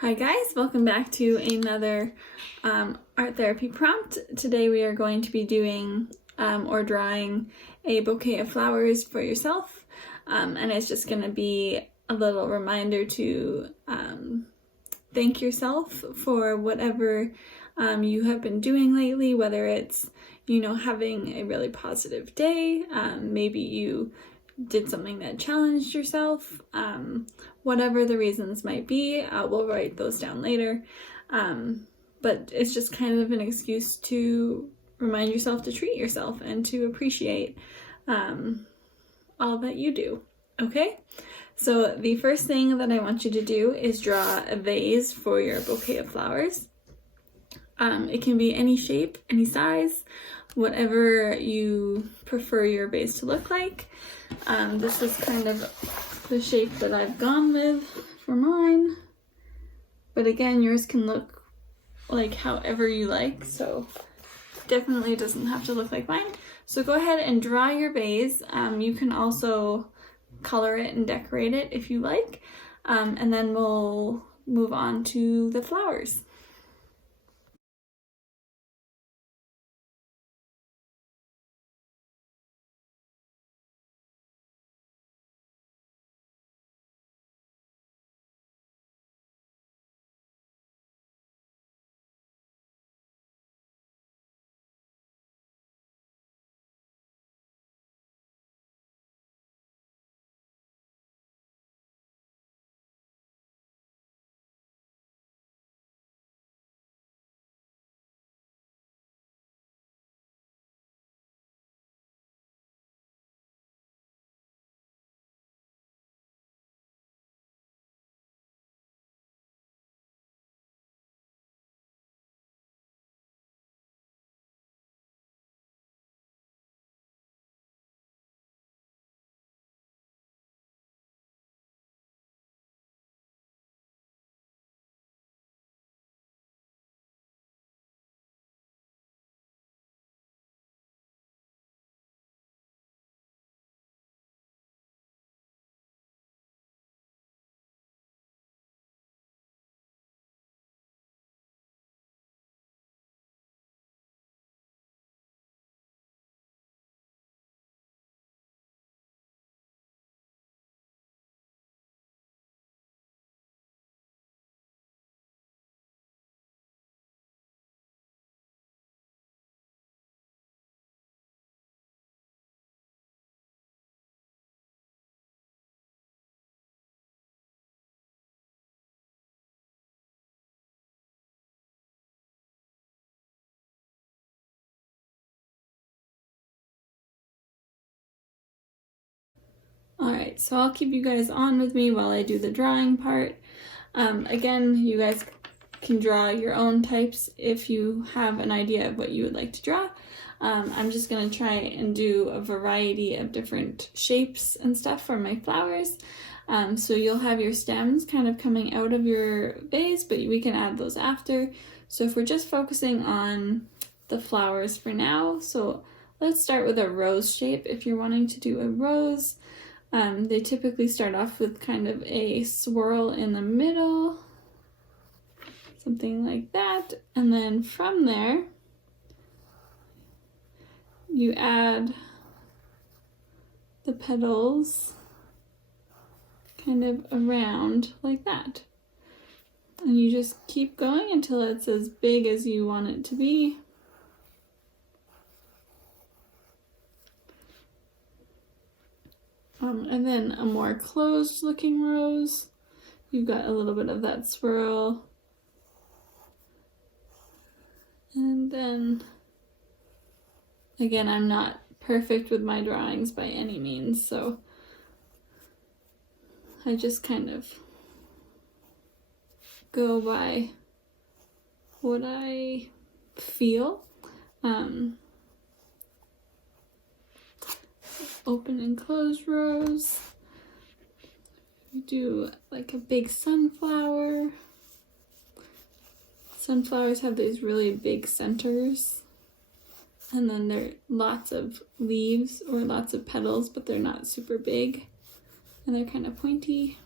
Hi guys, welcome back to another art therapy prompt. Today we are going to be doing or drawing a bouquet of flowers for yourself, and it's just going to be a little reminder to thank yourself for whatever you have been doing lately, whether it's, having a really positive day, maybe you did something that challenged yourself, whatever the reasons might be. We'll write those down later, but it's just kind of an excuse to remind yourself to treat yourself and to appreciate all that you do. Okay, so the first thing that I want you to do is draw a vase for your bouquet of flowers. It can be any shape, any size, whatever you prefer your vase to look like. This is kind of the shape that I've gone with for mine, but again, yours can look like however you like, so definitely doesn't have to look like mine. So go ahead and draw your vase. You can also color it and decorate it if you like, and then we'll move on to the flowers. Alright, so I'll keep you guys on with me while I do the drawing part. Again, you guys can draw your own types if you have an idea of what you would like to draw. I'm just going to try and do a variety of different shapes and stuff for my flowers. So you'll have your stems kind of coming out of your vase, but we can add those after. So if we're just focusing on the flowers for now, so let's start with a rose shape. If you're wanting to do a rose, they typically start off with kind of a swirl in the middle, something like that, and then from there you add the petals kind of around like that, and you just keep going until it's as big as you want it to be. And then a more closed looking rose, you've got a little bit of that swirl. And then, again, I'm not perfect with my drawings by any means, so I just kind of go by what I feel. Open and closed rows. We do like a big sunflower. Sunflowers have these really big centers, and then there are lots of leaves or lots of petals, but they're not super big, and they're kind of pointy.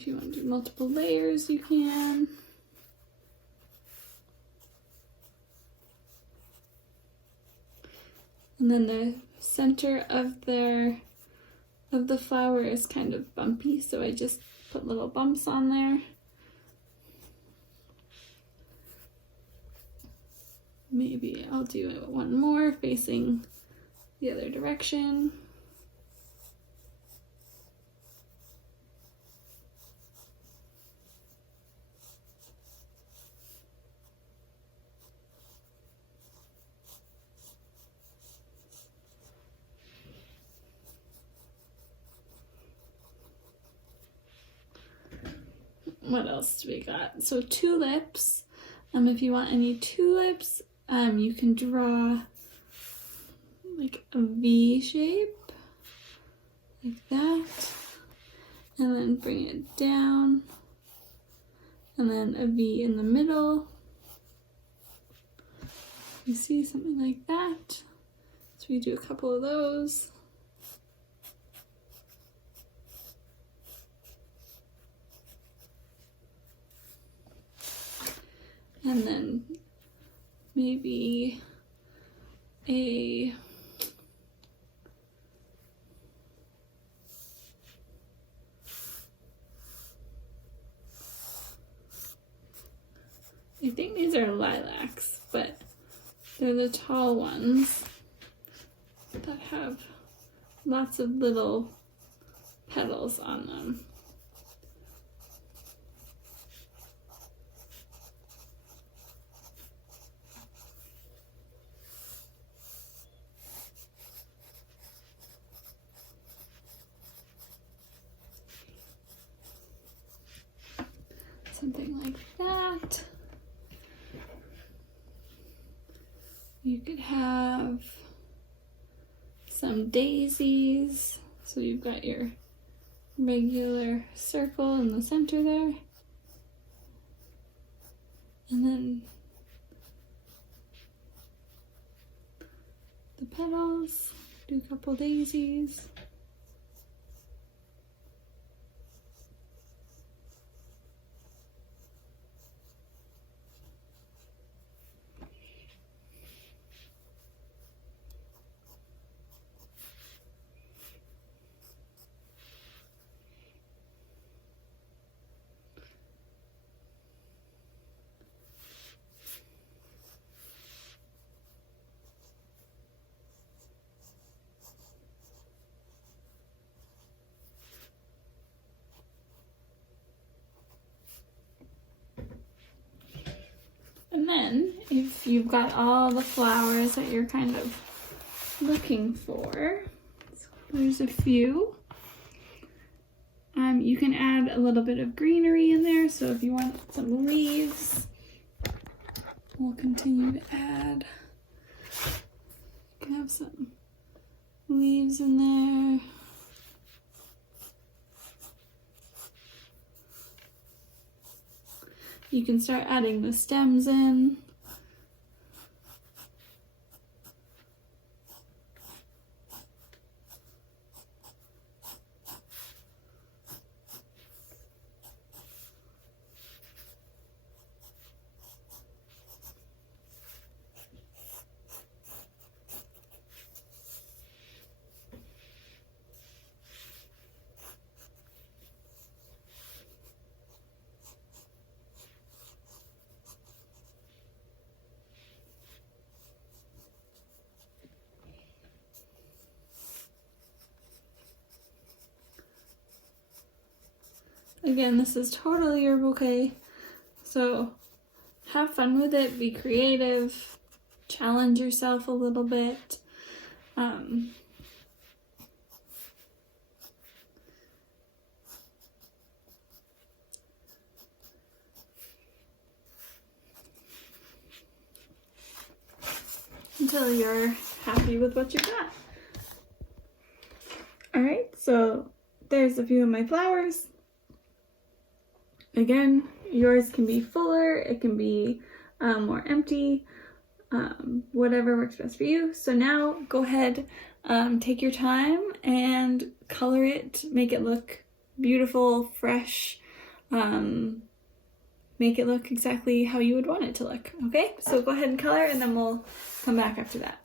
If you want to do multiple layers, you can. And then the center of the flower is kind of bumpy, so I just put little bumps on there. Maybe I'll do one more facing the other direction. What else do we got? So tulips. If you want any tulips, you can draw like a V shape, like that, and then bring it down, and then a V in the middle. You see, something like that. So we do a couple of those. And then maybe I think these are lilacs, but they're the tall ones that have lots of little petals on them. Something like that. You could have some daisies. So you've got your regular circle in the center there. And then the petals, do a couple daisies. And then, if you've got all the flowers that you're kind of looking for, so there's a few. You can add a little bit of greenery in there, so if you want some leaves, we'll continue to add. You can have some leaves in there. You can start adding the stems in. Again, this is totally your bouquet, so have fun with it, be creative, challenge yourself a little bit. Until you're happy with what you got. Alright, so there's a few of my flowers. Again, yours can be fuller, it can be more empty, whatever works best for you. So now go ahead, take your time and color it, make it look beautiful, fresh, make it look exactly how you would want it to look. Okay, so go ahead and color, and then we'll come back after that.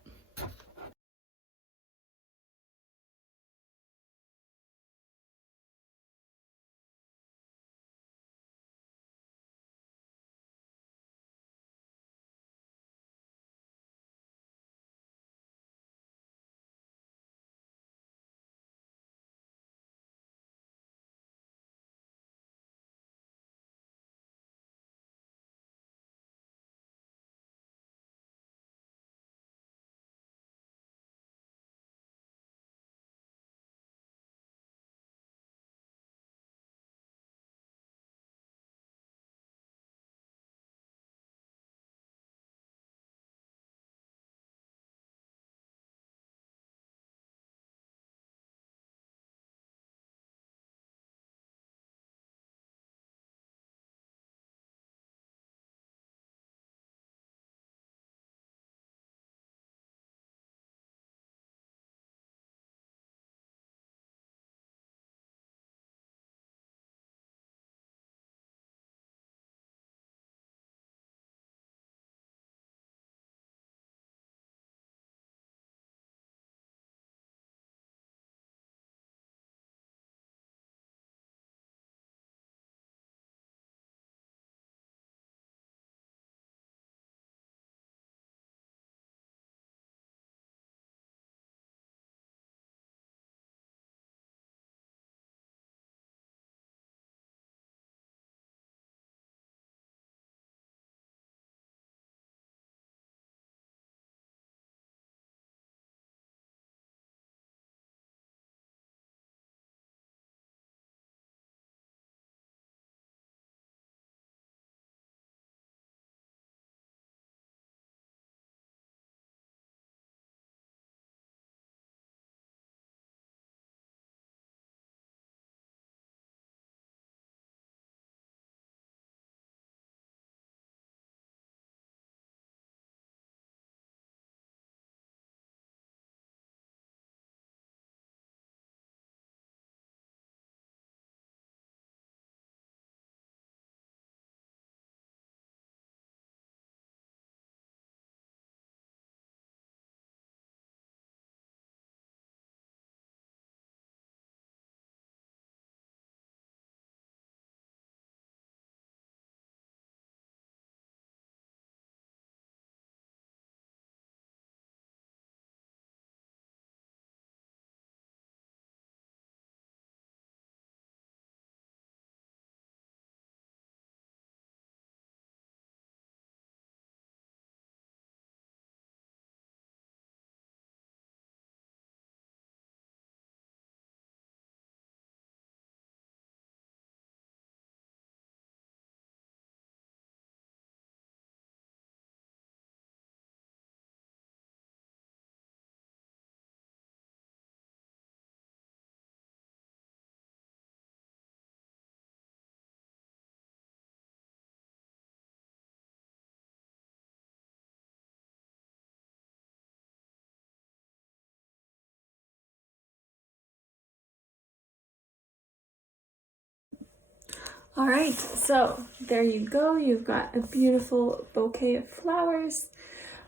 All right, so there you go. You've got a beautiful bouquet of flowers.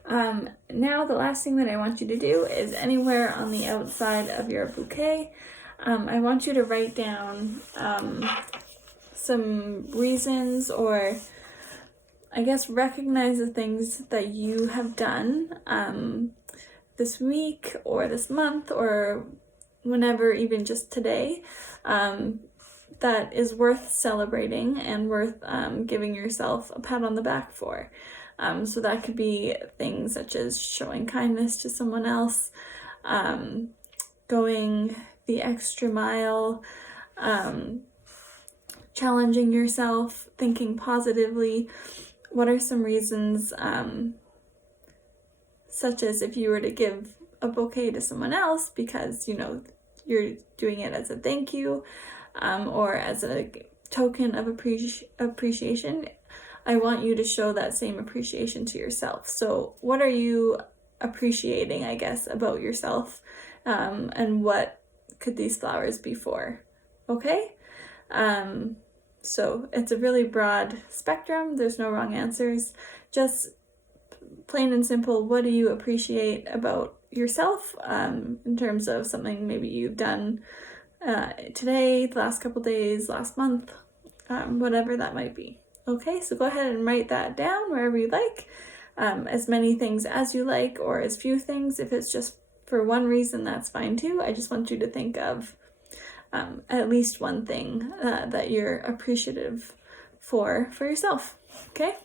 Now the last thing that I want you to do is anywhere on the outside of your bouquet, I want you to write down some reasons, or I guess recognize the things that you have done this week or this month or whenever, even just today, that is worth celebrating and worth giving yourself a pat on the back for. So that could be things such as showing kindness to someone else, going the extra mile, challenging yourself, thinking positively. What are some reasons, such as if you were to give a bouquet to someone else because, you're doing it as a thank you, or as a token of appreciation, I want you to show that same appreciation to yourself. So what are you appreciating, I guess, about yourself, and what could these flowers be for? Okay? So it's a really broad spectrum. There's no wrong answers. Just plain and simple, what do you appreciate about yourself in terms of something maybe you've done today, the last couple days, last month, whatever that might be. Okay, so go ahead and write that down wherever you like, as many things as you like, or as few things. If it's just for one reason, that's fine too. I just want you to think of at least one thing that you're appreciative for yourself, okay?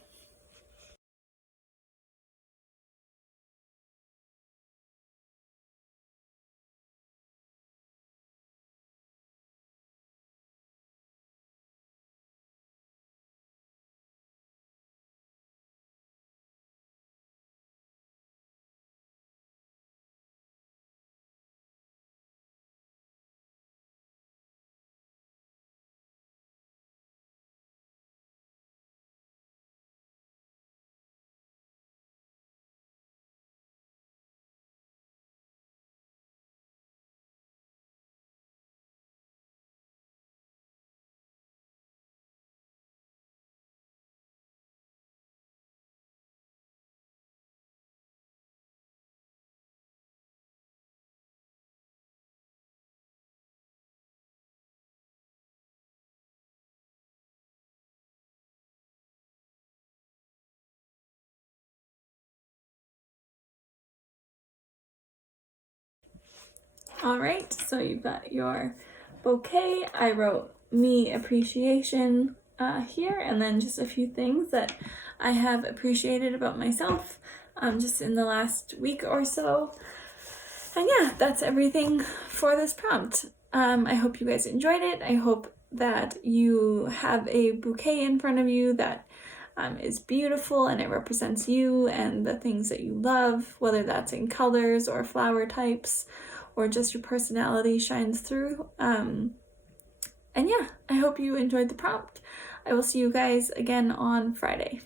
All right, so you've got your bouquet. I wrote me appreciation here, and then just a few things that I have appreciated about myself just in the last week or so. And yeah, that's everything for this prompt. I hope you guys enjoyed it. I hope that you have a bouquet in front of you that is beautiful and it represents you and the things that you love, whether that's in colors or flower types or just your personality shines through. And yeah, I hope you enjoyed the prompt. I will see you guys again on Friday.